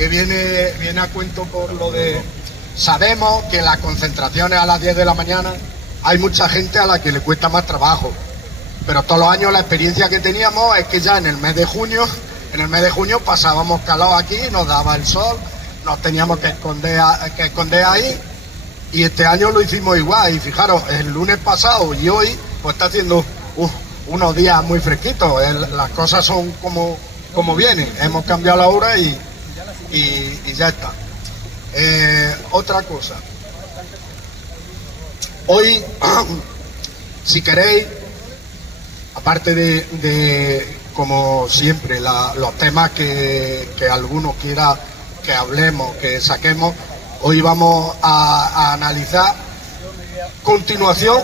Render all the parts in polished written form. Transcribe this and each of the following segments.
que viene a cuento por lo de... Sabemos que en las concentraciones a las 10 de la mañana hay mucha gente a la que le cuesta más trabajo, pero todos los años la experiencia que teníamos es que ya en el mes de junio pasábamos calor aquí, nos daba el sol, nos teníamos que esconder ahí, y este año lo hicimos igual. Y fijaros, el lunes pasado y hoy pues está haciendo unos días muy fresquitos. Las cosas son como vienen, hemos cambiado la hora y ya está. Otra cosa, hoy si queréis, aparte de como siempre los temas que alguno quiera que hablemos, que saquemos, hoy vamos a analizar continuación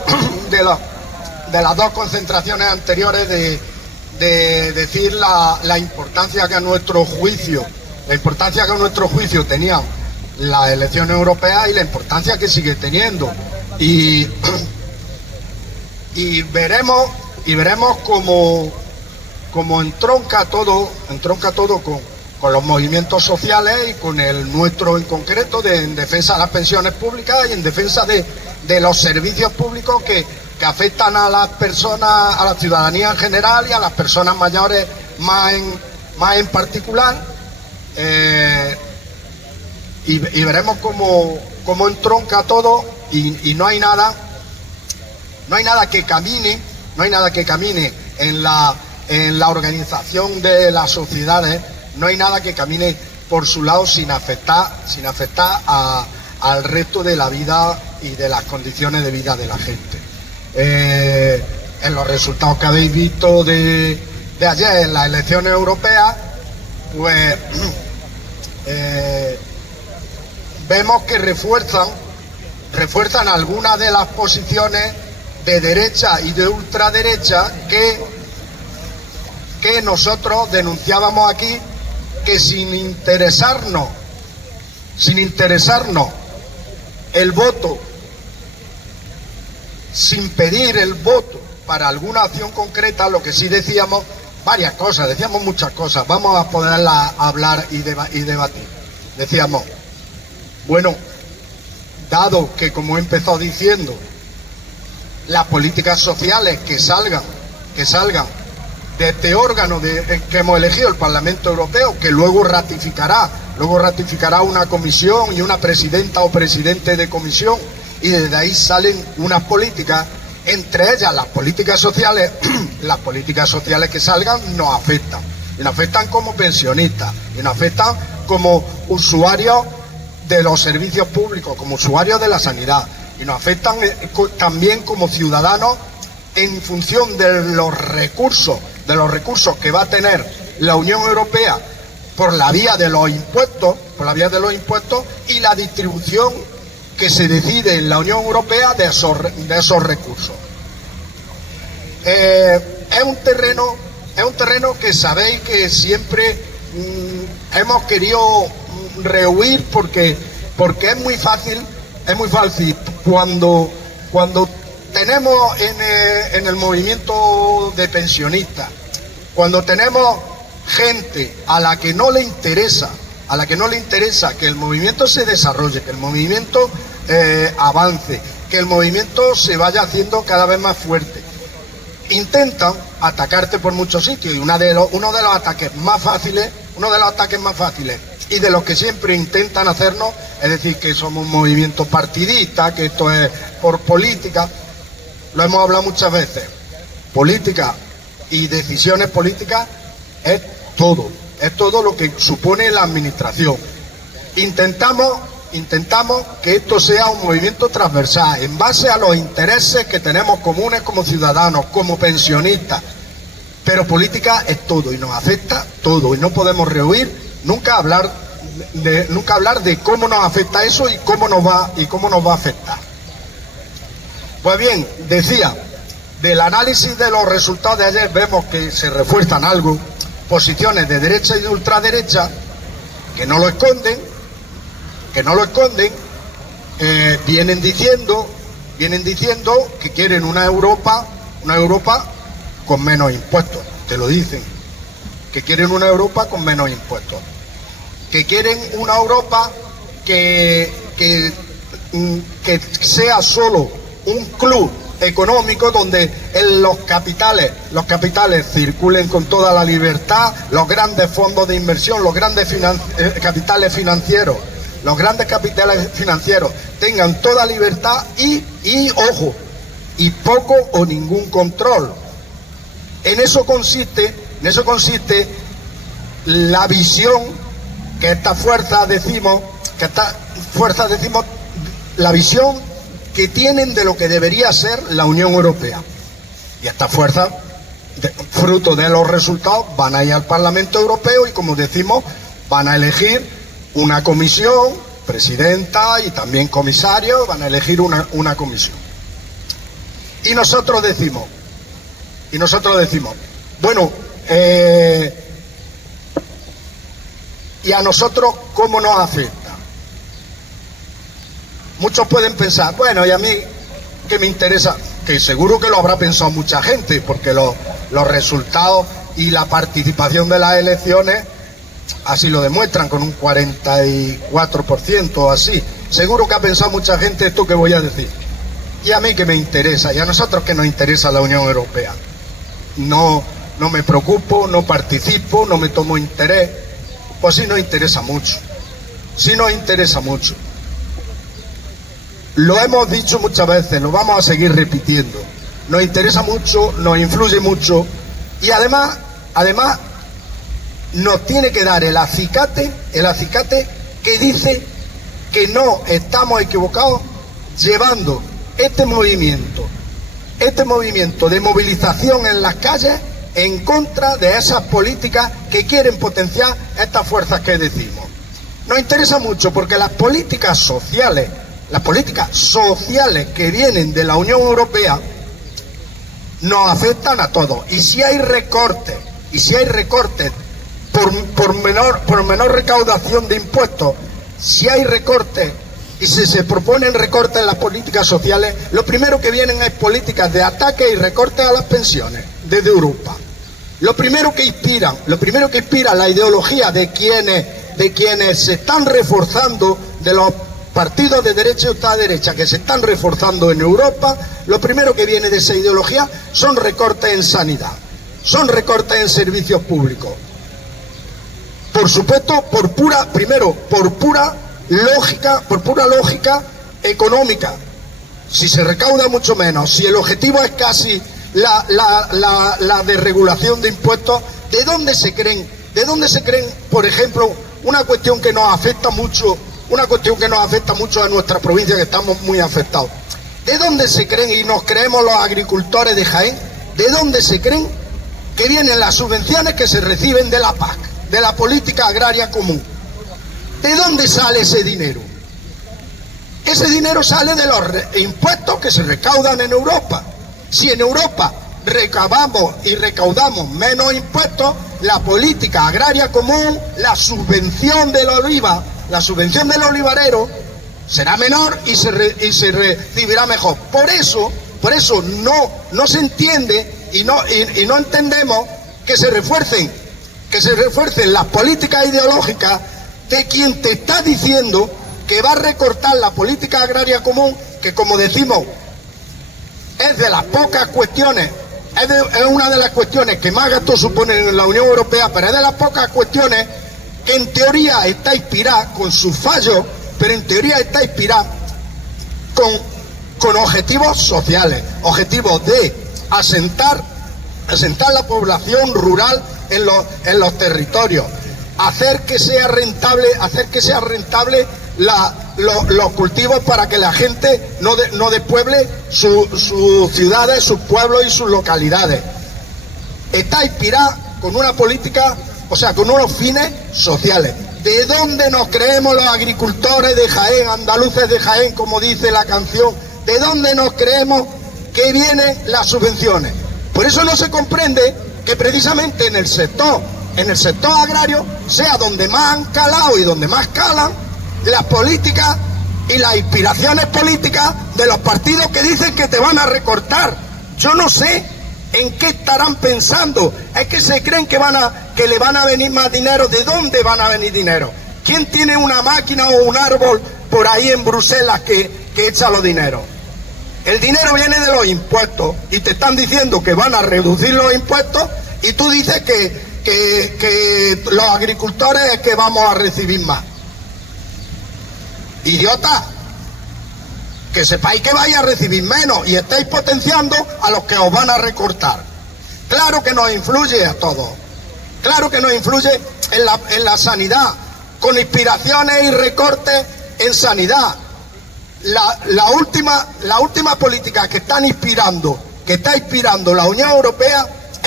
de las dos concentraciones anteriores, de decir la importancia que a nuestro juicio tenían las elecciones europeas y la importancia que sigue teniendo, y veremos cómo entronca todo con los movimientos sociales y con el nuestro en concreto, en defensa de las pensiones públicas y en defensa de los servicios públicos que afectan a las personas, a la ciudadanía en general y a las personas mayores más en particular. Y veremos cómo entronca todo, y no hay nada que camine en la organización de las sociedades, no hay nada que camine por su lado sin afectar al resto de la vida y de las condiciones de vida de la gente. En los resultados que habéis visto de ayer en las elecciones europeas, pues vemos que refuerzan algunas de las posiciones de derecha y de ultraderecha que nosotros denunciábamos aquí, que sin interesarnos el voto, sin pedir el voto para alguna acción concreta, lo que sí decíamos varias cosas, decíamos muchas cosas, vamos a poderlas hablar y debatir. Decíamos, bueno, dado que, como he empezado diciendo, las políticas sociales que salgan de este órgano que hemos elegido, el Parlamento Europeo, que luego ratificará una comisión y una presidenta o presidente de comisión, y desde ahí salen unas políticas, entre ellas las políticas sociales que salgan nos afectan, y nos afectan como pensionistas, y nos afectan como usuarios de los servicios públicos, como usuarios de la sanidad, y nos afectan también como ciudadanos en función de los recursos que va a tener la Unión Europea por la vía de los impuestos, y la distribución que se decide en la Unión Europea de esos recursos. Es un terreno que sabéis que siempre hemos querido rehuir, porque es muy fácil cuando tenemos en el movimiento de pensionistas, cuando tenemos gente a la que no le interesa que el movimiento se desarrolle, que el movimiento avance, que el movimiento se vaya haciendo cada vez más fuerte, intentan atacarte por muchos sitios, y uno de los ataques más fáciles y de los que siempre intentan hacernos es decir que somos un movimiento partidista, que esto es por política. Lo hemos hablado muchas veces. Política y decisiones políticas es todo lo que supone la administración. Intentamos que esto sea un movimiento transversal, en base a los intereses que tenemos comunes como ciudadanos, como pensionistas. Pero política es todo y nos afecta todo, y no podemos rehuir nunca hablar de cómo nos afecta eso y cómo nos va a afectar. Pues bien, decía, del análisis de los resultados de ayer vemos que se refuerzan algo posiciones de derecha y de ultraderecha que no lo esconden, vienen diciendo que quieren una Europa con menos impuestos, te lo dicen, que quieren una Europa con menos impuestos, que quieren una Europa que sea solo un club económico donde los capitales circulen con toda la libertad, los grandes fondos de inversión, los grandes capitales financieros, tengan toda libertad y ojo, y poco o ningún control. En eso consiste la visión que estas fuerzas decimos, la visión que tienen de lo que debería ser la Unión Europea. Y estas fuerzas, fruto de los resultados, van a ir al Parlamento Europeo y, como decimos, van a elegir una comisión, presidenta y también comisarios, van a elegir una comisión. Y nosotros decimos, bueno, ¿y a nosotros cómo nos afecta? Muchos pueden pensar, bueno, y a mí, ¿qué me interesa? Que seguro que lo habrá pensado mucha gente, porque los resultados y la participación de las elecciones así lo demuestran, con un 44% o así. Seguro que ha pensado mucha gente esto que voy a decir. ¿Y a mí qué me interesa? ¿Y a nosotros qué nos interesa la Unión Europea? No me preocupo, no participo, no me tomo interés. Pues sí nos interesa mucho. Lo hemos dicho muchas veces, lo vamos a seguir repitiendo. Nos interesa mucho, nos influye mucho y además nos tiene que dar el acicate que dice que no estamos equivocados llevando este movimiento de movilización en las calles en contra de esas políticas que quieren potenciar estas fuerzas que decimos. Nos interesa mucho porque las políticas sociales que vienen de la Unión Europea nos afectan a todos. Y si hay recortes, por menor recaudación de impuestos, si hay recortes y se proponen recortes en las políticas sociales, lo primero que vienen es políticas de ataque y recortes a las pensiones desde Europa. Lo primero que inspira la ideología de quienes se están reforzando, de los partidos de derecha y ultraderecha que se están reforzando en Europa, lo primero que viene de esa ideología son recortes en sanidad, son recortes en servicios públicos. Por supuesto, por pura lógica económica. Si se recauda mucho menos, si el objetivo es casi la desregulación de impuestos, ¿de dónde se creen, por ejemplo, una cuestión que nos afecta mucho a nuestra provincia, que estamos muy afectados? ¿De dónde se creen, y nos creemos los agricultores de Jaén, de dónde se creen que vienen las subvenciones que se reciben de la PAC, de la Política Agraria Común? ¿De dónde sale ese dinero? Ese dinero sale de los impuestos que se recaudan en Europa. Si en Europa recaudamos menos impuestos, la Política Agraria Común, la subvención del olivarero será menor y se recibirá mejor. Por eso no se entiende y no entendemos que se refuercen las políticas ideológicas de quien te está diciendo que va a recortar la Política Agraria Común, que, como decimos, es de las pocas cuestiones, es una de las cuestiones que más gastos suponen en la Unión Europea, pero es de las pocas cuestiones que en teoría está inspirada, con sus fallos, pero en teoría está inspirada con objetivos sociales, objetivos de asentar la población rural en los territorios, hacer que sea rentable los cultivos para que la gente no despueble sus ciudades, sus pueblos y sus localidades. Está inspirada con una política, con unos fines sociales. ¿De dónde nos creemos los agricultores de Jaén, andaluces de Jaén, como dice la canción? ¿De dónde nos creemos que vienen las subvenciones? Por eso no se comprende que precisamente en el sector agrario sea donde más han calado y donde más calan las políticas y las inspiraciones políticas de los partidos que dicen que te van a recortar. Yo no sé en qué estarán pensando. Es que se creen que le van a venir más dinero. ¿De dónde van a venir dinero? ¿Quién tiene una máquina o un árbol por ahí en Bruselas que echa los dineros? El dinero viene de los impuestos y te están diciendo que van a reducir los impuestos y tú dices que los agricultores es que vamos a recibir más. Idiota, que sepáis que vais a recibir menos y estáis potenciando a los que os van a recortar. Claro que nos influye a todos, claro que nos influye en la sanidad, con inspiraciones y recortes en sanidad. La última política que está inspirando la Unión Europea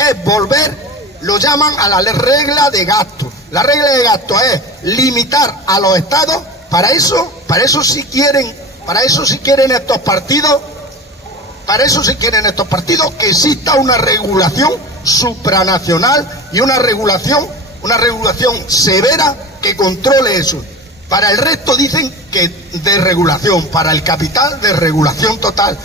es volver, lo llaman a la regla de gasto. La regla de gasto es limitar a los estados. Para eso sí quieren estos partidos que exista una regulación supranacional y una regulación severa que controle eso. Para el resto dicen que desregulación, para el capital desregulación total.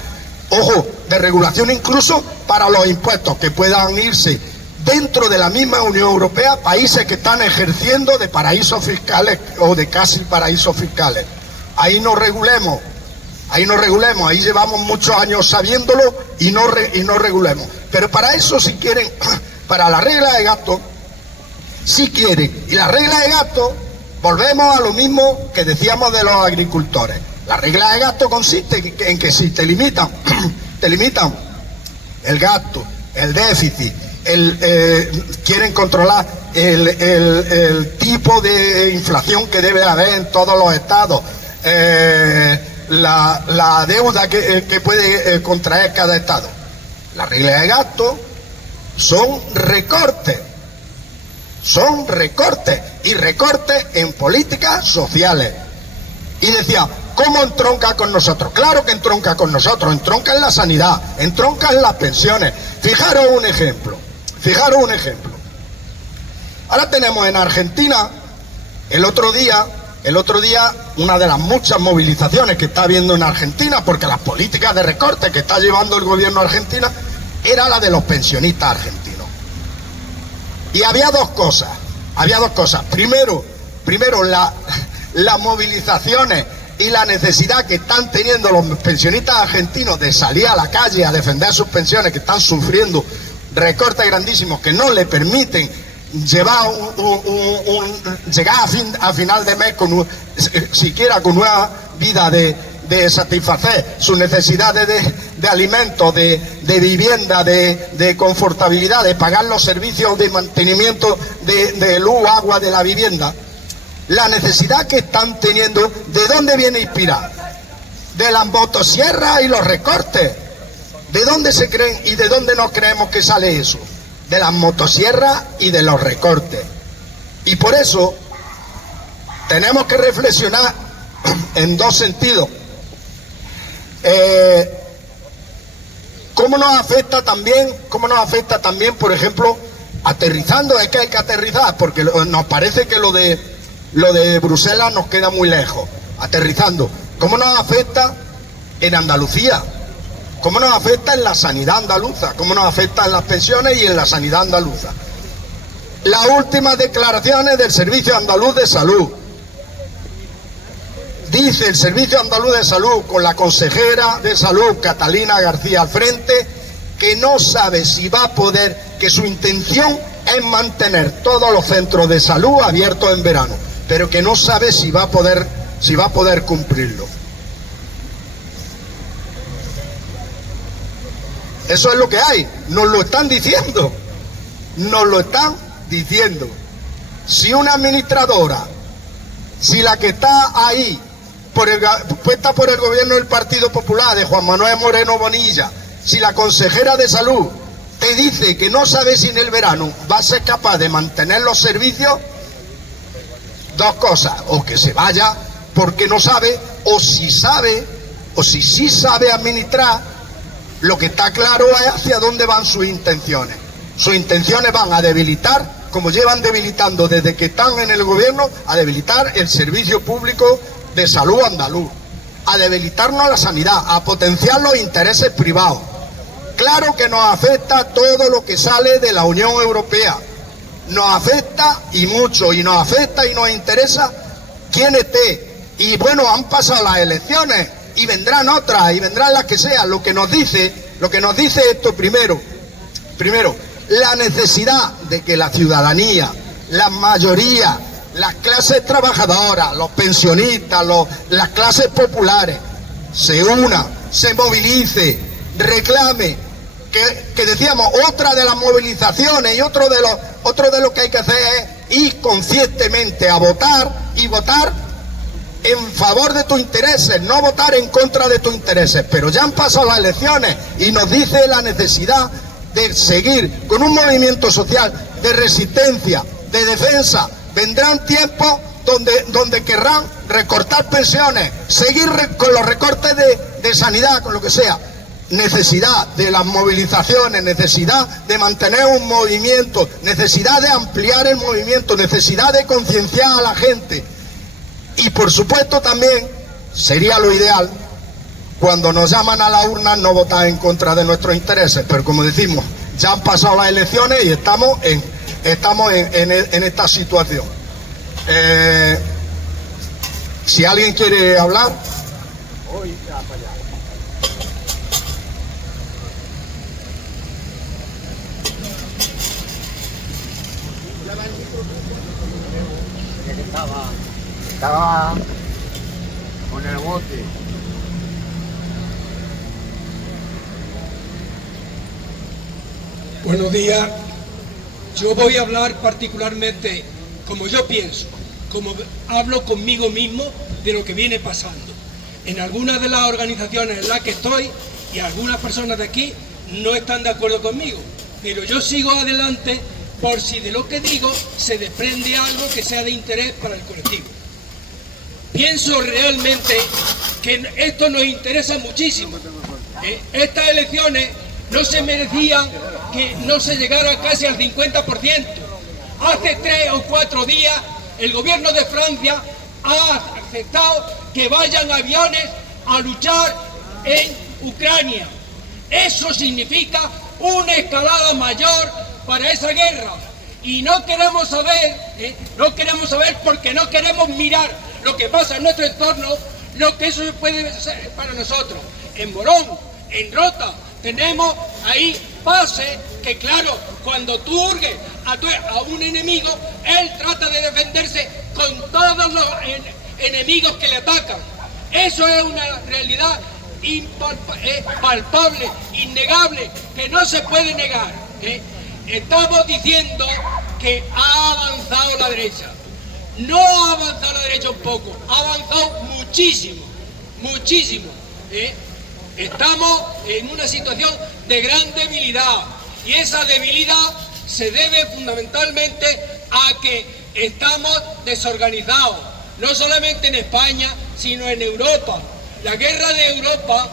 Ojo, desregulación incluso para los impuestos, que puedan irse dentro de la misma Unión Europea países que están ejerciendo de paraísos fiscales o de casi paraísos fiscales. Ahí no regulemos, ahí llevamos muchos años sabiéndolo y no regulemos. Pero para eso si quieren, para la regla de gasto, si quieren. Y la regla de gasto, volvemos a lo mismo que decíamos de los agricultores. La regla de gasto consiste en que si te limitan el gasto, el déficit, quieren controlar el tipo de inflación que debe haber en todos los estados, la deuda que puede contraer cada estado. La regla de gasto son recortes y recortes en políticas sociales. Y decía, ¿cómo entronca con nosotros? Claro que entronca con nosotros, entronca en la sanidad, entronca en las pensiones. Fijaros un ejemplo. Ahora tenemos en Argentina, el otro día, una de las muchas movilizaciones que está habiendo en Argentina, porque las políticas de recorte que está llevando el gobierno argentino era la de los pensionistas argentinos. Y había dos cosas. Primero, las movilizaciones y la necesidad que están teniendo los pensionistas argentinos de salir a la calle a defender sus pensiones, que están sufriendo recortes grandísimos que no le permiten llevar llegar a final de mes siquiera con una vida de satisfacer sus necesidades de alimentos, de vivienda, de confortabilidad, de pagar los servicios de mantenimiento de luz, agua de la vivienda. La necesidad que están teniendo, ¿de dónde viene inspirada? De las motosierras y los recortes. ¿De dónde se creen y de dónde nos creemos que sale eso? De las motosierras y de los recortes. Y por eso tenemos que reflexionar en dos sentidos. ¿Cómo nos afecta también, por ejemplo, aterrizando? Es que hay que aterrizar, porque nos parece que lo de Bruselas nos queda muy lejos. Aterrizando, ¿cómo nos afecta en Andalucía? ¿Cómo nos afecta en la sanidad andaluza? ¿Cómo nos afecta en las pensiones y en la sanidad andaluza? Las últimas declaraciones del Servicio Andaluz de Salud. Dice el Servicio Andaluz de Salud, con la consejera de Salud, Catalina García, al frente, que no sabe si va a poder, que su intención es mantener todos los centros de salud abiertos en verano, pero que no sabe si va a poder cumplirlo. Eso es lo que hay, nos lo están diciendo. Si una administradora, si la que está ahí, puesta por el gobierno del Partido Popular, de Juan Manuel Moreno Bonilla, si la consejera de salud te dice que no sabe si en el verano va a ser capaz de mantener los servicios, dos cosas: o que se vaya porque no sabe, o si sabe, o si sí sabe administrar. Lo que está claro es hacia dónde van sus intenciones. Sus intenciones van a debilitar, como llevan debilitando desde que están en el gobierno, a debilitar el servicio público de salud andaluz, a debilitarnos la sanidad, a potenciar los intereses privados. Claro que nos afecta todo lo que sale de la Unión Europea. Nos afecta y mucho, y nos afecta y nos interesa quien esté. Y bueno, han pasado las elecciones y vendrán otras y vendrán las que sean. Lo que nos dice esto primero, la necesidad de que la ciudadanía, la mayoría, las clases trabajadoras, los pensionistas, las clases populares, se una, se movilice, reclame, que decíamos, otra de las movilizaciones y otro de lo que hay que hacer es ir conscientemente a votar y votar en favor de tus intereses, no votar en contra de tus intereses. Pero ya han pasado las elecciones y nos dice la necesidad de seguir con un movimiento social de resistencia, de defensa. Vendrán tiempos donde querrán recortar pensiones, seguir con los recortes de sanidad, con lo que sea. Necesidad de las movilizaciones, necesidad de mantener un movimiento, necesidad de ampliar el movimiento, necesidad de concienciar a la gente. Y por supuesto también sería lo ideal, cuando nos llaman a la urna, no votar en contra de nuestros intereses. Pero como decimos, ya han pasado las elecciones y estamos en esta situación. Si alguien quiere hablar. Estaba con el bote. Buenos días. Yo voy a hablar particularmente como yo pienso, como hablo conmigo mismo de lo que viene pasando. En algunas de las organizaciones en las que estoy y algunas personas de aquí no están de acuerdo conmigo, pero yo sigo adelante por si de lo que digo se desprende algo que sea de interés para el colectivo. Pienso realmente que esto nos interesa muchísimo. Estas elecciones no se merecían que no se llegara casi al 50%. Hace 3 o 4 días el gobierno de Francia ha aceptado que vayan aviones a luchar en Ucrania. Eso significa una escalada mayor para esa guerra. Y no queremos saber porque no queremos mirar lo que pasa en nuestro entorno, lo que eso puede ser para nosotros. En Morón, en Rota, tenemos ahí bases que, claro, cuando tú hurgues a un enemigo, él trata de defenderse con todos los enemigos que le atacan. Eso es una realidad palpable, innegable, que no se puede negar. Estamos diciendo que ha avanzado la derecha. No ha avanzado la derecha un poco, ha avanzado muchísimo, muchísimo. Estamos en una situación de gran debilidad y esa debilidad se debe fundamentalmente a que estamos desorganizados, no solamente en España, sino en Europa. La guerra de Europa,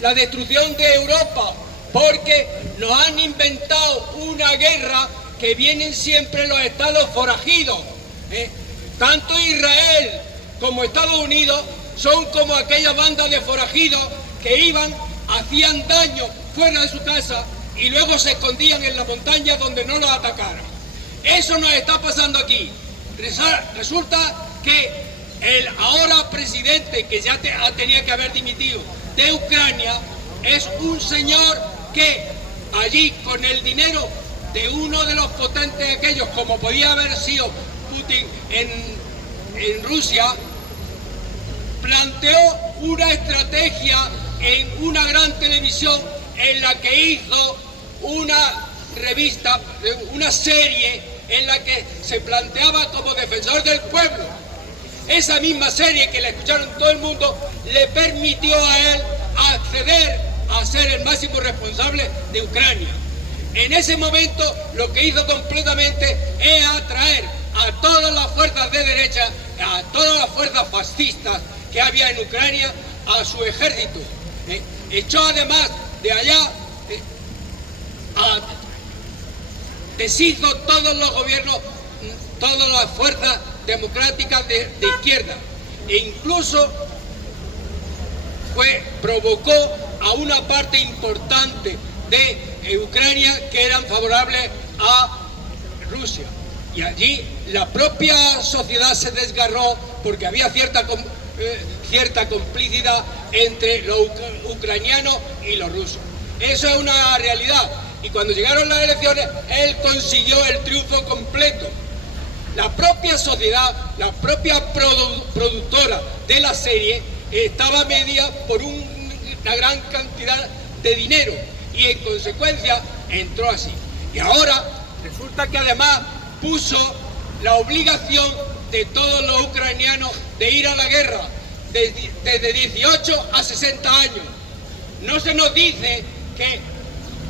la destrucción de Europa, porque nos han inventado una guerra que vienen siempre los estados forajidos. Tanto Israel como Estados Unidos son como aquellas bandas de forajidos que iban, hacían daño fuera de su casa y luego se escondían en la montaña donde no los atacaran. Eso nos está pasando aquí. Resulta que el ahora presidente, que ya tenía que haber dimitido, de Ucrania, es un señor que allí, con el dinero de uno de los potentes aquellos, como podía haber sido Putin en Rusia, planteó una estrategia en una gran televisión en la que hizo una revista, una serie en la que se planteaba como defensor del pueblo. Esa misma serie, que la escucharon todo el mundo, le permitió a él acceder a ser el máximo responsable de Ucrania. En ese momento lo que hizo completamente es atraer a todas las fuerzas de derecha, a todas las fuerzas fascistas que había en Ucrania, a su ejército. Echó además de allá, deshizo todos los gobiernos, todas las fuerzas democráticas de izquierda, e incluso provocó a una parte importante de Ucrania que eran favorables a Rusia. Y allí la propia sociedad se desgarró porque había cierta complicidad entre los ucranianos y los rusos. Eso es una realidad. Y cuando llegaron las elecciones, él consiguió el triunfo completo. La propia sociedad, la propia productora de la serie, estaba medida por una gran cantidad de dinero y en consecuencia entró así. Y ahora resulta que además puso la obligación de todos los ucranianos de ir a la guerra desde 18 a 60 años. No se nos dice que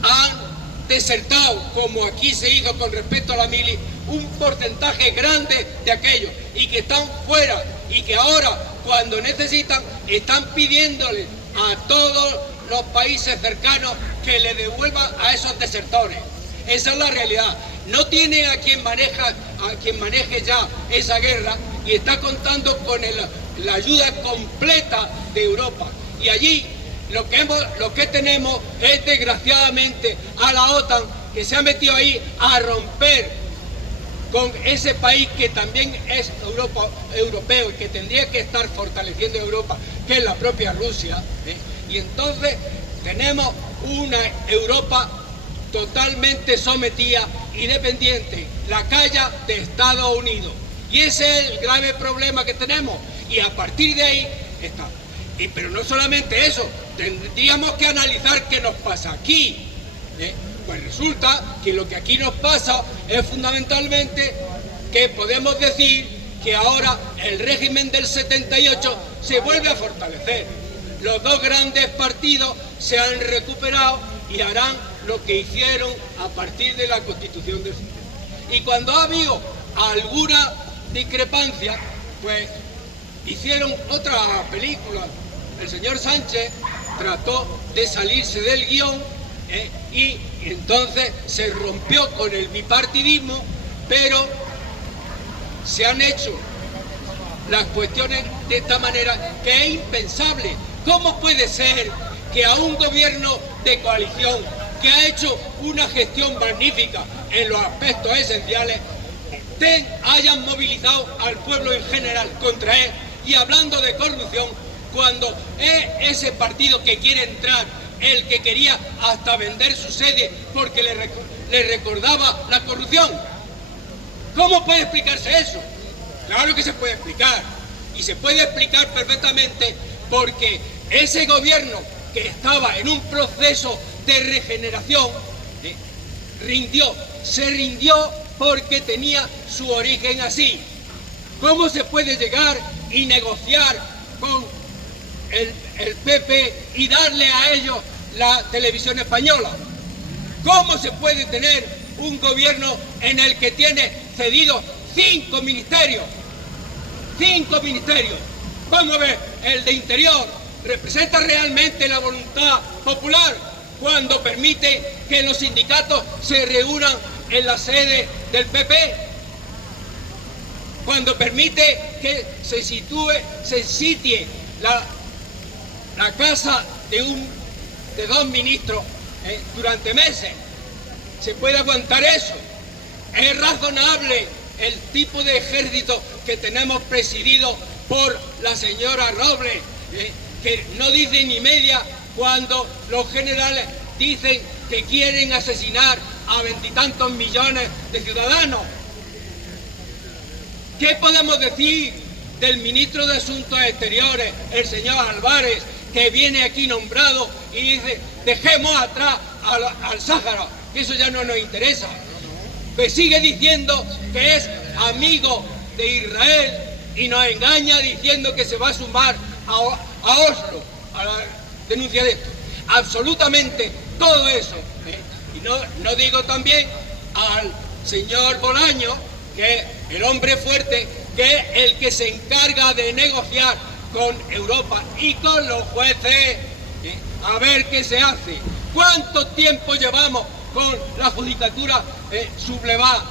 han desertado, como aquí se hizo con respecto a la mili, un porcentaje grande de aquellos y que están fuera y que ahora, cuando necesitan, están pidiéndole a todos los países cercanos que le devuelvan a esos desertores. Esa es la realidad. No tiene a quien maneje ya esa guerra y está contando con la ayuda completa de Europa. Y allí lo que tenemos es, desgraciadamente, a la OTAN, que se ha metido ahí a romper con ese país que también es europeo y que tendría que estar fortaleciendo Europa, que es la propia Rusia, y entonces tenemos una Europa totalmente sometida y dependiente, la calla de Estados Unidos. Y ese es el grave problema que tenemos. Y a partir de ahí está. Pero no solamente eso, tendríamos que analizar qué nos pasa aquí. Pues resulta que lo que aquí nos pasa es fundamentalmente que podemos decir que ahora el régimen del 78 se vuelve a fortalecer. Los dos grandes partidos se han recuperado y harán lo que hicieron a partir de la Constitución del 70. Y cuando ha habido alguna discrepancia, pues hicieron otra película. El señor Sánchez trató de salirse del guión y entonces se rompió con el bipartidismo, pero se han hecho las cuestiones de esta manera que es impensable. ¿Cómo puede ser que a un gobierno de coalición que ha hecho una gestión magnífica en los aspectos esenciales hayan movilizado al pueblo en general contra él y hablando de corrupción, cuando es ese partido que quiere entrar el que quería hasta vender su sede porque le recordaba la corrupción? ¿Cómo puede explicarse eso? Claro que se puede explicar, y se puede explicar perfectamente porque ese gobierno que estaba en un proceso de regeneración se rindió porque tenía su origen así. ¿Cómo se puede llegar y negociar con el PP y darle a ellos la televisión española? ¿Cómo se puede tener un gobierno en el que tiene cedidos 5 ministerios? 5 ministerios. Vamos a ver, el de Interior representa realmente la voluntad popular cuando permite que los sindicatos se reúnan en la sede del PP, cuando permite que se sitie la casa de 2 ministros durante meses. ¿Se puede aguantar eso? ¿Es razonable el tipo de ejército que tenemos presidido por la señora Robles, que no dice ni media cuando los generales dicen que quieren asesinar a 20 y tantos millones de ciudadanos? ¿Qué podemos decir del ministro de Asuntos Exteriores, el señor Álvarez, que viene aquí nombrado y dice dejemos atrás al Sáhara, que eso ya no nos interesa? Pues sigue diciendo que es amigo de Israel y nos engaña diciendo que se va a sumar a Oslo, a la denuncia de esto. Absolutamente todo eso. Y no digo también al señor Bolaño, que es el hombre fuerte, que es el que se encarga de negociar con Europa y con los jueces, a ver qué se hace. ¿Cuánto tiempo llevamos con la judicatura sublevada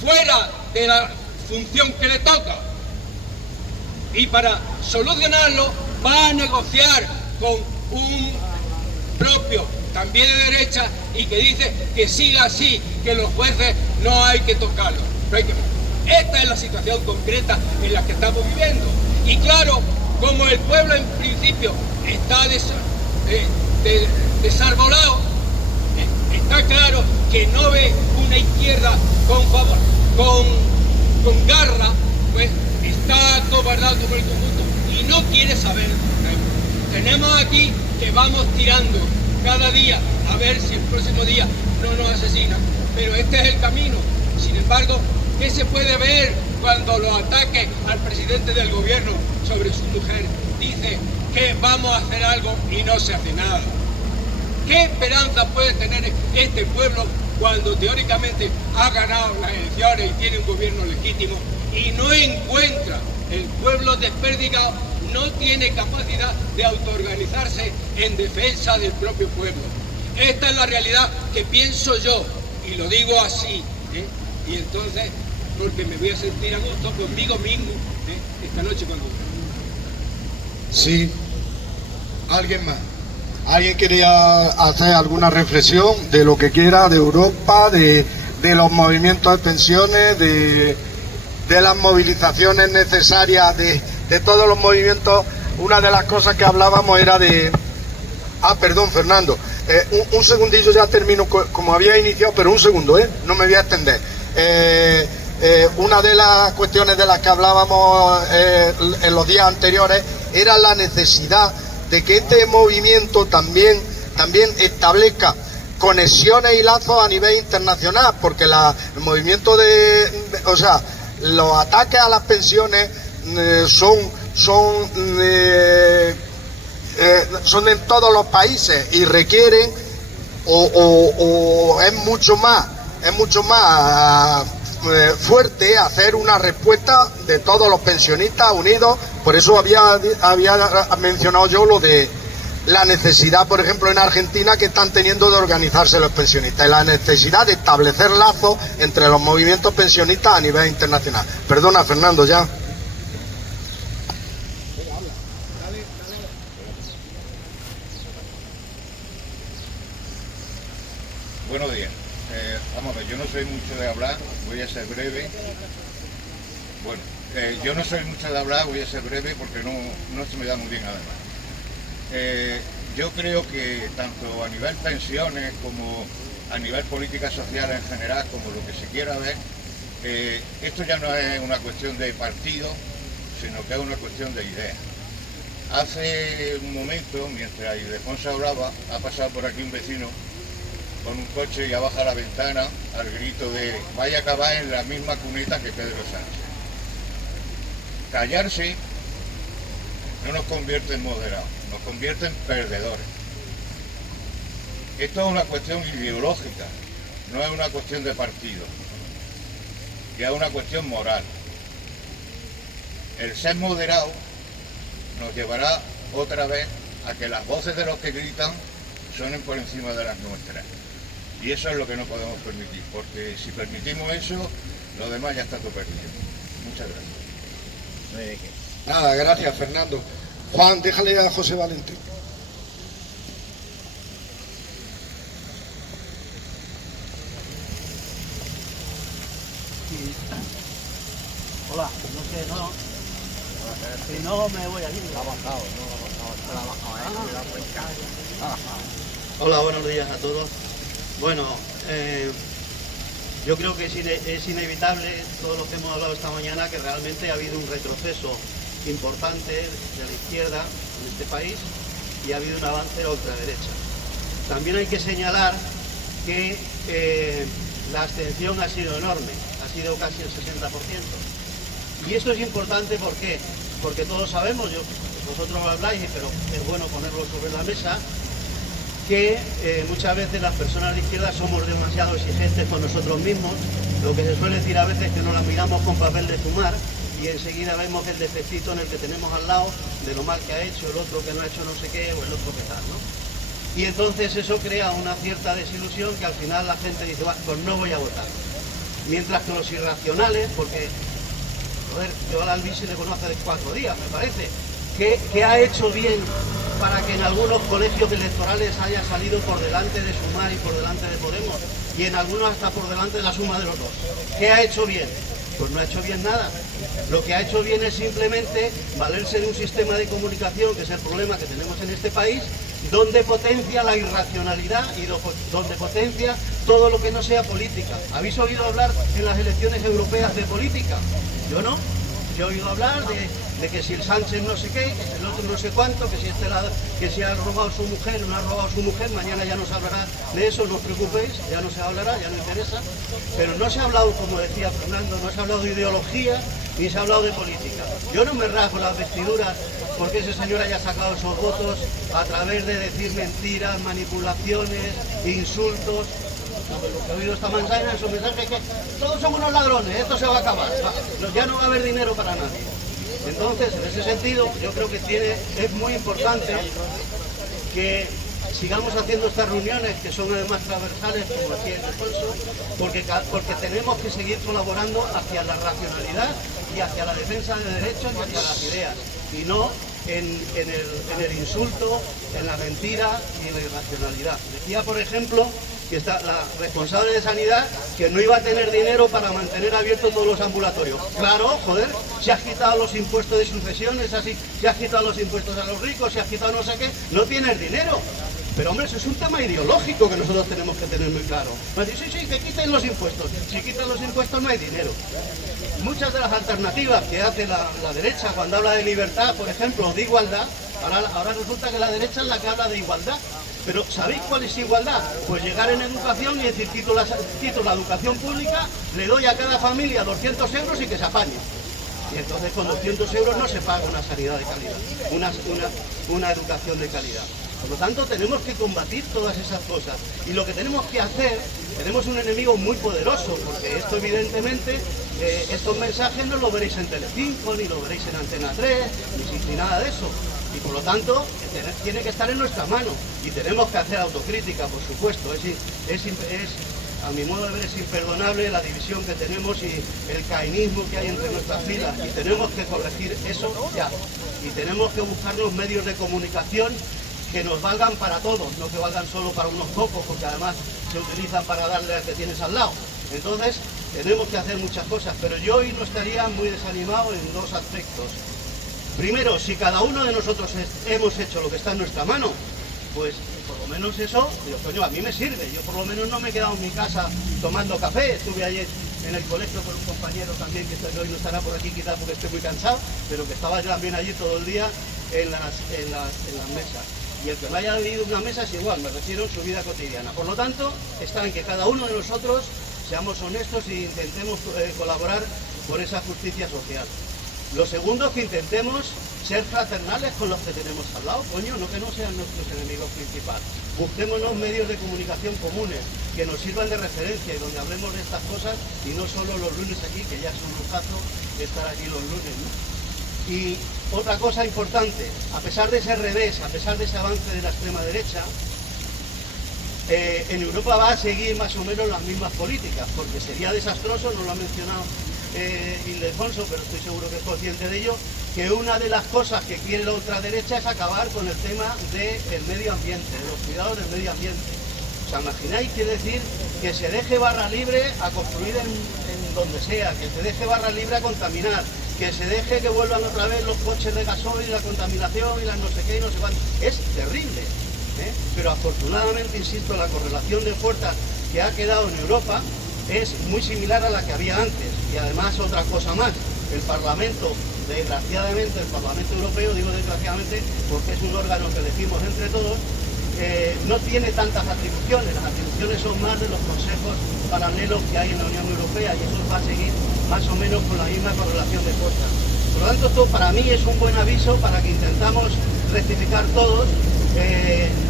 fuera de la función que le toca? Y para solucionarlo va a negociar con un propio, también de derecha, y que dice que siga así, que los jueces no hay que tocarlos. Esta es la situación concreta en la que estamos viviendo. Y claro, como el pueblo en principio está desarbolado, está claro que no ve una izquierda con garra, pues está acobardado por el conjunto y no quiere saber. Tenemos aquí que vamos tirando cada día a ver si el próximo día no nos asesinan, pero este es el camino. Sin embargo, ¿qué se puede ver cuando los ataques al presidente del gobierno sobre su mujer dice que vamos a hacer algo y no se hace nada? ¿Qué esperanza puede tener este pueblo cuando teóricamente ha ganado las elecciones y tiene un gobierno legítimo y no encuentra? El pueblo desperdigado no tiene capacidad de autoorganizarse en defensa del propio pueblo. Esta es la realidad que pienso yo, y lo digo así, y entonces, porque me voy a sentir a gusto conmigo mismo esta noche cuando... Sí, alguien más. ¿Alguien quería hacer alguna reflexión de lo que quiera, de Europa, de los movimientos de pensiones, de las movilizaciones necesarias, de todos los movimientos? Una de las cosas que hablábamos era de... perdón, Fernando. Un segundillo, ya termino como había iniciado, pero un segundo, no me voy a extender. Una de las cuestiones de las que hablábamos en los días anteriores era la necesidad de que este movimiento también establezca conexiones y lazos a nivel internacional, porque el movimiento los ataques a las pensiones son en todos los países y requieren o es mucho más fuerte hacer una respuesta de todos los pensionistas unidos. Por eso había mencionado yo lo de la necesidad, por ejemplo, en Argentina, que están teniendo de organizarse los pensionistas, y la necesidad de establecer lazos entre los movimientos pensionistas a nivel internacional. Perdona, Fernando, ya. Buenos días. Vamos a ver, yo no soy mucho de hablar, voy a ser breve. Bueno, yo no soy mucho de hablar, voy a ser breve porque no se me da muy bien además. Yo creo que tanto a nivel pensiones como a nivel política social en general, como lo que se quiera ver, esto ya no es una cuestión de partido, sino que es una cuestión de ideas. Hace un momento, mientras Ildefonso hablaba, ha pasado por aquí un vecino con un coche y abaja la ventana al grito de vaya a acabar en la misma cuneta que Pedro Sánchez. Callarse no nos convierte en moderados, nos convierte en perdedores. Esto es una cuestión ideológica, no es una cuestión de partido, ya es una cuestión moral. El ser moderado nos llevará otra vez a que las voces de los que gritan suenen por encima de las nuestras. Y eso es lo que no podemos permitir, porque si permitimos eso, lo demás ya está todo perdido. Muchas gracias. Nada, gracias, Fernando. Juan, déjale a José Valentín. Hola, si no me voy a ir. Hola, buenos días a todos. Bueno, yo creo que es inevitable, todo lo que hemos hablado esta mañana, que realmente ha habido un retroceso importante de la izquierda en este país y ha habido un avance de la ultraderecha. También hay que señalar que la abstención ha sido enorme, ha sido casi el 60%. Y esto es importante, ¿por qué? Porque todos sabemos, vosotros lo habláis, pero es bueno ponerlo sobre la mesa, que muchas veces las personas de izquierda somos demasiado exigentes con nosotros mismos. Lo que se suele decir a veces es que nos la miramos con papel de fumar y enseguida vemos el defectito en el que tenemos al lado de lo mal que ha hecho, el otro que no ha hecho no sé qué o el otro que tal, ¿no? Y entonces eso crea una cierta desilusión que al final la gente dice, pues no voy a votar. Mientras que los irracionales, porque, joder, yo a Albizu le conozco de 4 días, me parece, que ha hecho bien para que en algunos colegios electorales haya salido por delante de Sumar y por delante de Podemos, y en algunos hasta por delante de la suma de los dos. ¿Qué ha hecho bien? Pues no ha hecho bien nada. Lo que ha hecho bien es simplemente valerse de un sistema de comunicación, que es el problema que tenemos en este país, donde potencia la irracionalidad y donde potencia todo lo que no sea política. ¿Habéis oído hablar en las elecciones europeas de política? Yo no. Yo he oído hablar de que si el Sánchez no sé qué, que si el otro no sé cuánto, que si ha robado su mujer, no ha robado su mujer, mañana ya no se hablará de eso, no os preocupéis, ya no se hablará, ya no interesa. Pero no se ha hablado, como decía Fernando, no se ha hablado de ideología ni se ha hablado de política. Yo no me rasgo las vestiduras porque ese señor haya sacado esos votos a través de decir mentiras, manipulaciones, insultos. Lo que he oído esta manzana en su mensaje es que todos son unos ladrones, esto se va a acabar, ya no va a haber dinero para nadie. Entonces, en ese sentido, yo creo que es muy importante que sigamos haciendo estas reuniones, que son además transversales, como decía Alfonso, porque tenemos que seguir colaborando hacia la racionalidad y hacia la defensa de derechos y hacia las ideas, y no en el insulto, en la mentira y en la irracionalidad. Decía, por ejemplo, que está la responsable de Sanidad, que no iba a tener dinero para mantener abiertos todos los ambulatorios. Claro, joder, se ha quitado los impuestos de sucesiones, así, se ha quitado los impuestos a los ricos, se ha quitado no sé qué, no tienes dinero. Pero hombre, eso es un tema ideológico que nosotros tenemos que tener muy claro. Nos dicen, sí, que quiten los impuestos. Si quitan los impuestos no hay dinero. Muchas de las alternativas que hace la derecha cuando habla de libertad, por ejemplo, de igualdad, ahora resulta que la derecha es la que habla de igualdad. Pero ¿sabéis cuál es igualdad? Pues llegar en educación y decir, quito la educación pública, le doy a cada familia 200 euros y que se apañe. Y entonces con 200 euros no se paga una sanidad de calidad, una educación de calidad. Por lo tanto, tenemos que combatir todas esas cosas. Y lo que tenemos que hacer, tenemos un enemigo muy poderoso, porque esto evidentemente, estos mensajes no lo veréis en Telecinco, ni lo veréis en Antena 3, ni nada de eso. Y por lo tanto, tiene que estar en nuestra mano. Y tenemos que hacer autocrítica, por supuesto. A mi modo de ver, es imperdonable la división que tenemos y el caínismo que hay entre nuestras filas. Y tenemos que corregir eso ya. Y tenemos que buscar los medios de comunicación que nos valgan para todos, no que valgan solo para unos pocos, porque además se utilizan para darle al que tienes al lado. Entonces, tenemos que hacer muchas cosas, pero yo hoy no estaría muy desanimado en dos aspectos. Primero, si cada uno de nosotros hemos hecho lo que está en nuestra mano, pues por lo menos eso, digo, coño, a mí me sirve. Yo por lo menos no me he quedado en mi casa tomando café. Estuve ayer en el colegio con un compañero también, que hoy no estará por aquí quizás porque estoy muy cansado, pero que estaba también allí todo el día en las mesas. Y el que me haya venido una mesa es igual, me refiero en su vida cotidiana. Por lo tanto, está en que cada uno de nosotros seamos honestos e intentemos colaborar por esa justicia social. Lo segundo es que intentemos ser fraternales con los que tenemos al lado, coño, no que no sean nuestros enemigos principales. Busquémonos medios de comunicación comunes, que nos sirvan de referencia y donde hablemos de estas cosas y no solo los lunes aquí, que ya es un lujazo estar aquí los lunes, ¿no? Y otra cosa importante, a pesar de ese revés, a pesar de ese avance de la extrema derecha, en Europa va a seguir más o menos las mismas políticas, porque sería desastroso, no lo ha mencionado Ildefonso, pero estoy seguro que es consciente de ello, que una de las cosas que quiere la ultraderecha es acabar con el tema del medio ambiente, de los cuidados del medio ambiente. ¿Os imagináis? Quiere decir que se deje barra libre a construir en donde sea, que se deje barra libre a contaminar, que se deje que vuelvan otra vez los coches de gasoil y la contaminación y las no sé qué y no sé cuánto. Es terrible, ¿eh? Pero afortunadamente, insisto, la correlación de fuerzas que ha quedado en Europa es muy similar a la que había antes. Y además otra cosa más, el Parlamento, desgraciadamente, el Parlamento Europeo, digo desgraciadamente porque es un órgano que elegimos entre todos, no tiene tantas atribuciones. Las atribuciones son más de los consejos paralelos que hay en la Unión Europea y eso va a seguir más o menos con la misma correlación de fuerzas. Por lo tanto, esto para mí es un buen aviso para que intentamos rectificar todos,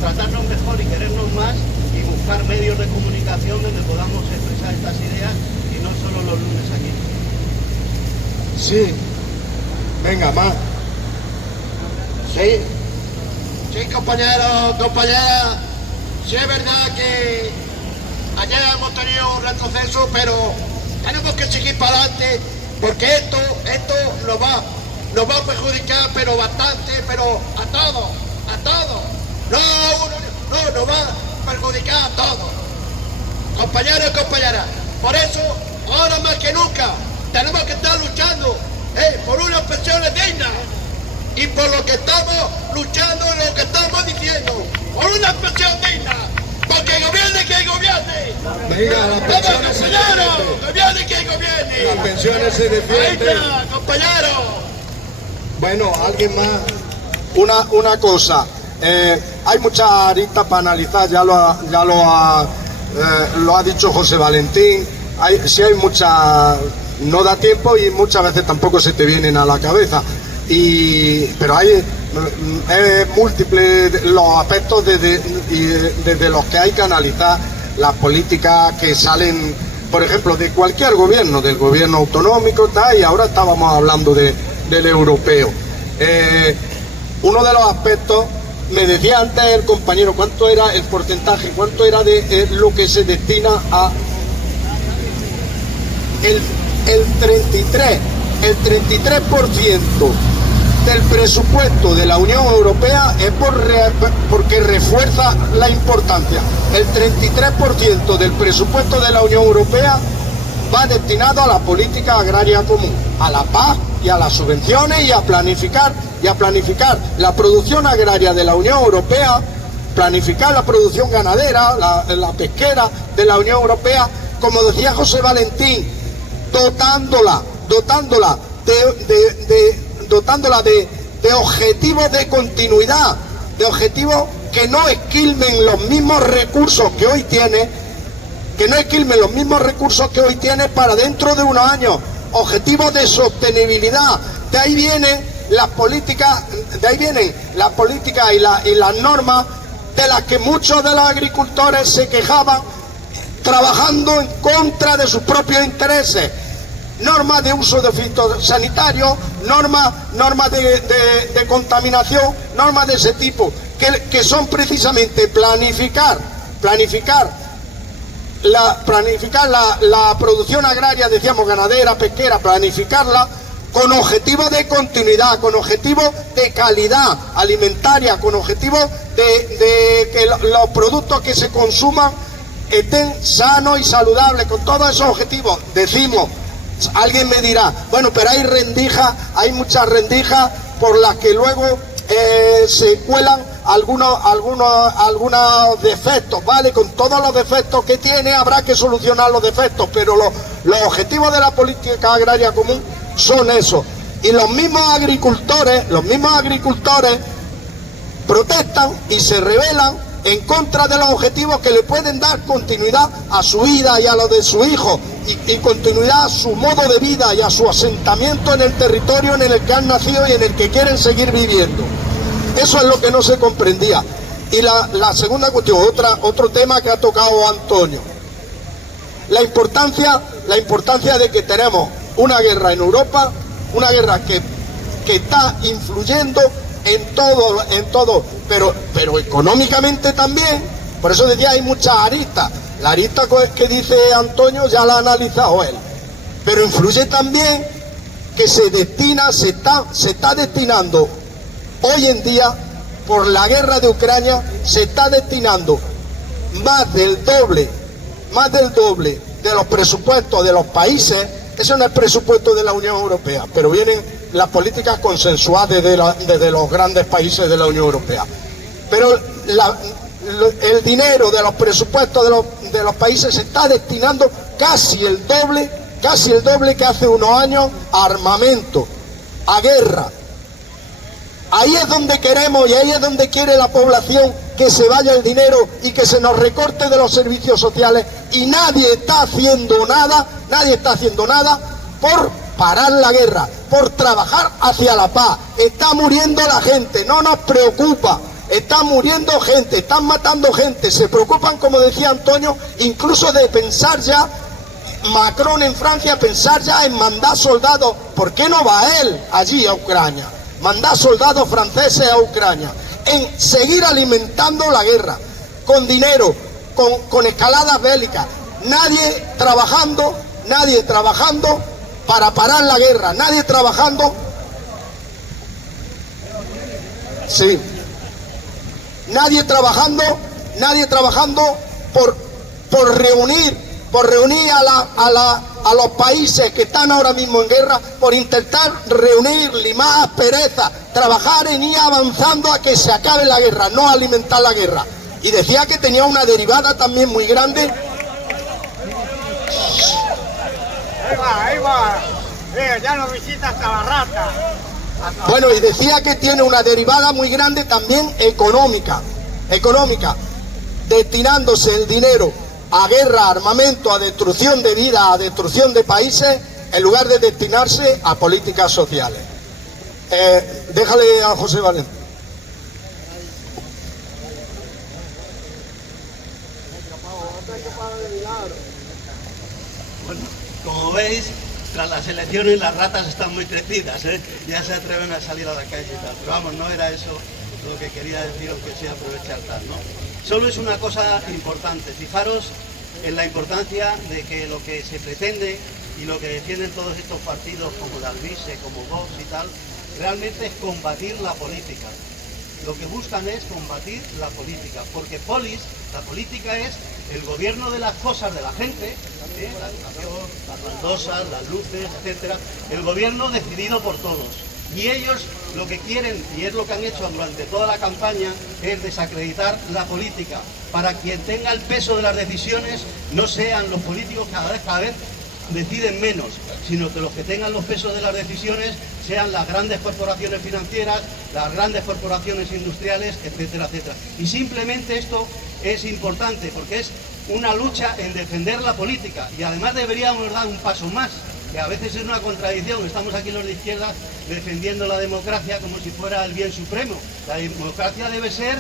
tratarnos mejor y querernos más y buscar medios de comunicación donde podamos expresar estas ideas y no solo los lunes aquí. Sí, venga, más. Sí, sí, compañeros, compañeras, sí es verdad que ayer hemos tenido un retroceso, pero tenemos que seguir para adelante porque esto nos va a perjudicar, pero bastante, pero a todos, no, nos va a perjudicar a todos, compañeros y compañeras. Por eso, ahora más que nunca, tenemos que estar luchando por unas pensiones dignas. Y por lo que estamos luchando, lo que estamos diciendo, por una pensión digna. Porque gobierne quien gobierne. Venga, las pensiones se defienden. Gobierne quien gobierne. Las pensiones se defienden. Ahí está, compañero. Bueno, alguien más. Una cosa. Hay muchas aristas para analizar, ya lo ha dicho José Valentín. Sí hay muchas, no da tiempo y muchas veces tampoco se te vienen a la cabeza. Pero hay múltiples los aspectos desde los que hay que analizar las políticas que salen, por ejemplo, de cualquier gobierno, del gobierno autonómico, y ahora estábamos hablando del europeo. Uno de los aspectos, me decía antes el compañero, ¿cuánto era el porcentaje? ¿Cuánto era de lo que se destina a el 33% del presupuesto de la Unión Europea es porque refuerza la importancia. El 33% del presupuesto de la Unión Europea va destinado a la política agraria común, a la PAC y a las subvenciones y a planificar la producción agraria de la Unión Europea, planificar la producción ganadera, la pesquera de la Unión Europea, como decía José Valentín, dotándola de objetivos de continuidad, de objetivos que no esquilmen los mismos recursos que hoy tiene, para dentro de unos años, objetivos de sostenibilidad. De ahí vienen las políticas, y las normas de las que muchos de los agricultores se quejaban, trabajando en contra de sus propios intereses. Normas de uso de fitosanitarios, normas de contaminación, normas de ese tipo, que son precisamente planificar la producción agraria, decíamos ganadera, pesquera, planificarla con objetivos de continuidad, con objetivos de calidad alimentaria, con objetivos de que los productos que se consuman estén sanos y saludables. Con todos esos objetivos, decimos, alguien me dirá, bueno, pero hay muchas rendijas por las que luego se cuelan algunos defectos, ¿vale? Con todos los defectos que tiene habrá que solucionar los defectos, pero los objetivos de la política agraria común son esos. Y los mismos agricultores protestan y se rebelan en contra de los objetivos que le pueden dar continuidad a su vida y a los de su hijo, y continuidad a su modo de vida y a su asentamiento en el territorio en el que han nacido y en el que quieren seguir viviendo. Eso es lo que no se comprendía. Y la segunda cuestión, otro tema que ha tocado Antonio, la importancia de que tenemos una guerra en Europa, una guerra que está influyendo en todo, pero económicamente también. Por eso decía, hay muchas aristas. La arista que dice Antonio ya la ha analizado él, pero influye también que se está destinando hoy en día, por la guerra de Ucrania, se está destinando más del doble de los presupuestos de los países. Eso no es presupuesto de la Unión Europea, pero vienen las políticas consensuadas desde los grandes países de la Unión Europea. Pero el dinero de los presupuestos de los países se está destinando casi el doble que hace unos años a armamento, a guerra. Ahí es donde queremos y ahí es donde quiere la población que se vaya el dinero y que se nos recorte de los servicios sociales, y nadie está haciendo nada por parar la guerra, por trabajar hacia la paz. Está muriendo la gente, no nos preocupa, está muriendo gente, están matando gente. Se preocupan, como decía Antonio, incluso de pensar ya, Macron en Francia, pensar ya en mandar soldados. ¿Por qué no va él allí a Ucrania? Mandar soldados franceses a Ucrania, en seguir alimentando la guerra, con dinero, con escaladas bélicas, nadie trabajando para parar la guerra, nadie trabajando por reunir a los países que están ahora mismo en guerra por intentar reunir, limar asperezas, trabajar en ir avanzando a que se acabe la guerra, no alimentar la guerra. Y decía que tenía una derivada también muy grande. Ahí va. Ya nos visita hasta la rata. Bueno, y decía que tiene una derivada muy grande también económica, destinándose el dinero a guerra, a armamento, a destrucción de vida, a destrucción de países, en lugar de destinarse a políticas sociales. Déjale a José Valente. Bueno, como veis, tras las elecciones las ratas están muy crecidas, ¿eh? Ya se atreven a salir a la calle y tal. Pero vamos, no era eso lo que quería decir, aunque sí aprovechar tal, ¿no? Solo es una cosa importante. Fijaros en la importancia de que lo que se pretende y lo que defienden todos estos partidos como el Alvise, como Vox y tal, realmente es combatir la política. Lo que buscan es combatir la política, porque la política es el gobierno de las cosas de la gente, la educación, las baldosas, las luces, etcétera, el gobierno decidido por todos. Y ellos lo que quieren, y es lo que han hecho durante toda la campaña, es desacreditar la política, para quien tenga el peso de las decisiones no sean los políticos cada vez deciden menos, sino que los que tengan los pesos de las decisiones sean las grandes corporaciones financieras, las grandes corporaciones industriales, etcétera, etcétera. Y simplemente esto es importante porque es una lucha en defender la política, y además deberíamos dar un paso más, que a veces es una contradicción. Estamos aquí los de izquierda defendiendo la democracia como si fuera el bien supremo. La democracia debe ser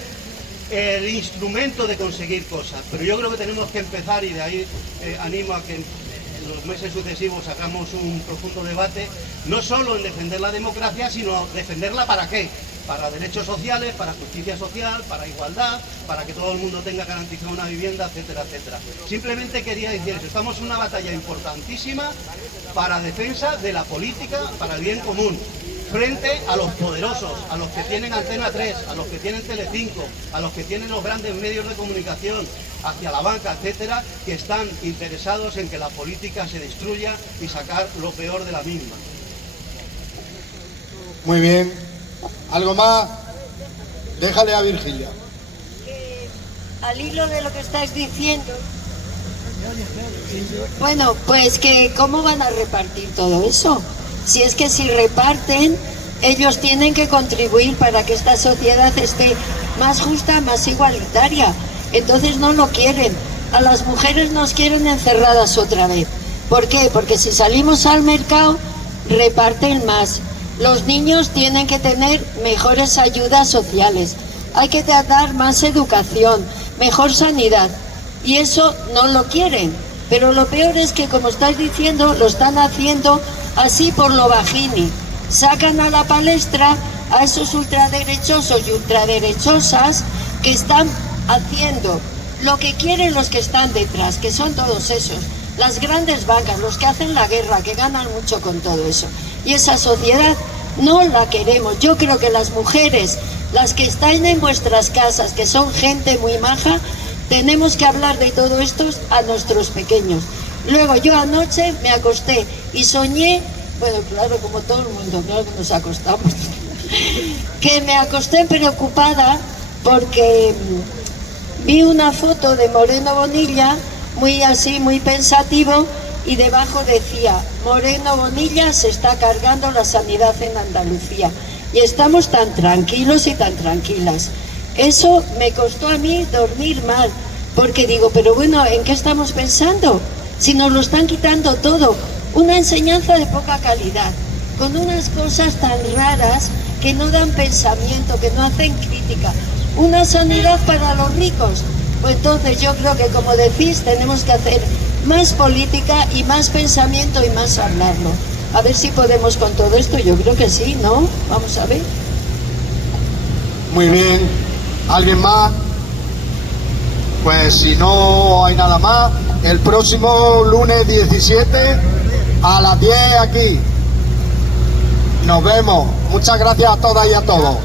el instrumento de conseguir cosas, pero yo creo que tenemos que empezar, y de ahí animo a que en los meses sucesivos hagamos un profundo debate, no solo en defender la democracia, sino defenderla ¿para qué? Para derechos sociales, para justicia social, para igualdad, para que todo el mundo tenga garantizada una vivienda, etcétera, etcétera. Simplemente quería decir eso, estamos en una batalla importantísima para defensa de la política, para el bien común, frente a los poderosos, a los que tienen Antena 3, a los que tienen Telecinco, a los que tienen los grandes medios de comunicación, hacia la banca, etcétera, que están interesados en que la política se destruya y sacar lo peor de la misma. Muy bien. ¿Algo más? Déjale a Virgilia. Al hilo de lo que estáis diciendo, bueno, pues que ¿cómo van a repartir todo eso? Si es que si reparten, ellos tienen que contribuir para que esta sociedad esté más justa, más igualitaria. Entonces no lo quieren. A las mujeres nos quieren encerradas otra vez. ¿Por qué? Porque si salimos al mercado, reparten más. Los niños tienen que tener mejores ayudas sociales. Hay que dar más educación, mejor sanidad. Y eso no lo quieren. Pero lo peor es que, como estáis diciendo, lo están haciendo así por lo bajini. Sacan a la palestra a esos ultraderechosos y ultraderechosas que están haciendo lo que quieren los que están detrás, que son todos esos, las grandes bancas, los que hacen la guerra, que ganan mucho con todo eso. Y esa sociedad no la queremos. Yo creo que las mujeres, las que están en vuestras casas, que son gente muy maja, tenemos que hablar de todo esto a nuestros pequeños. Luego yo anoche me acosté y soñé, bueno, claro, como todo el mundo, claro que nos acostamos, que me acosté preocupada porque vi una foto de Moreno Bonilla, muy así, muy pensativo, y debajo decía: Moreno Bonilla se está cargando la sanidad en Andalucía. Y estamos tan tranquilos y tan tranquilas. Eso me costó a mí dormir mal, porque digo, pero bueno, ¿en qué estamos pensando? Si nos lo están quitando todo. Una enseñanza de poca calidad, con unas cosas tan raras que no dan pensamiento, que no hacen crítica. Una sanidad para los ricos. Pues entonces yo creo que, como decís, tenemos que hacer más política y más pensamiento y más hablarlo. A ver si podemos con todo esto. Yo creo que sí, ¿no? Vamos a ver. Muy bien. ¿Alguien más? Pues si no hay nada más, el próximo lunes 17 a las 10 aquí. Nos vemos. Muchas gracias a todas y a todos.